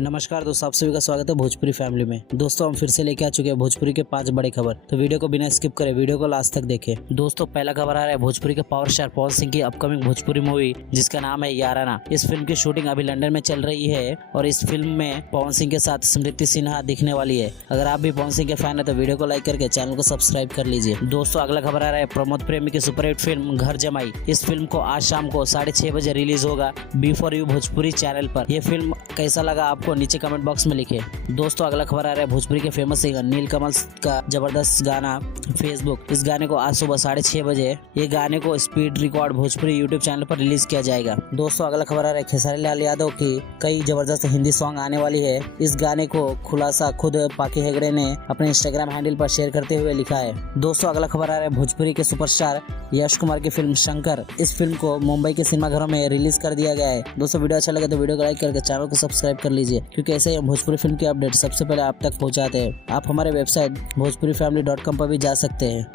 नमस्कार दोस्तों, आप सभी का स्वागत है भोजपुरी फैमिली में। दोस्तों हम फिर से लेके आ चुके हैं भोजपुरी के 5 बड़े खबर। तो वीडियो को बिना स्किप करें वीडियो को लास्ट तक देखें। दोस्तों पहला खबर आ रहा है भोजपुरी के पावर स्टार पवन सिंह की अपकमिंग भोजपुरी मूवी जिसका नाम है याराना। इस फिल्म की शूटिंग अभी लंदन में चल रही है और इस फिल्म में पवन सिंह के साथ स्मृति सिन्हा दिखने वाली है। अगर आप भी पवन सिंह के फैन है तो वीडियो को लाइक करके चैनल को सब्सक्राइब कर लीजिए। दोस्तों अगला खबर आ रहा है प्रमोद प्रेमी की सुपरहिट फिल्म घर जमाई। इस फिल्म को आज शाम को 6:30 बजे रिलीज होगा B4U भोजपुरी चैनल पर। यह फिल्म कैसा लगा आपको नीचे कमेंट बॉक्स में लिखे। दोस्तों अगला खबर आ रहा है भोजपुरी के फेमस सिंगर नीलकमल का जबरदस्त गाना फेसबुक। इस गाने को आज सुबह 6:30 बजे ये गाने को speed record Bhojpuri YouTube channel पर रिलीज किया जाएगा। दोस्तों अगला खबर आ रहा है खेसारी लाल यादव की कई जबरदस्त हिंदी सॉन्ग आने वाली है। इस गाने को खुलासा खुद पाकी हेगड़े ने अपने इंस्टाग्राम हैंडल पर शेयर करते हुए लिखा है। दोस्तों अगला खबर आ रहा है भोजपुरी के सुपरस्टार यश कुमार की फिल्म शंकर। इस फिल्म को मुंबई के सिनेमाघरों में रिलीज कर दिया गया है। दोस्तों वीडियो अच्छा लगे तो वीडियो को लाइक करके चैनल को सब्सक्राइब कर लीजिए, क्योंकि ऐसे ही हम भोजपुरी फिल्म की अपडेट सबसे पहले आप तक पहुंचाते हैं। आप हमारे वेबसाइट bhojpurifamily.com पर भी जा सकते हैं।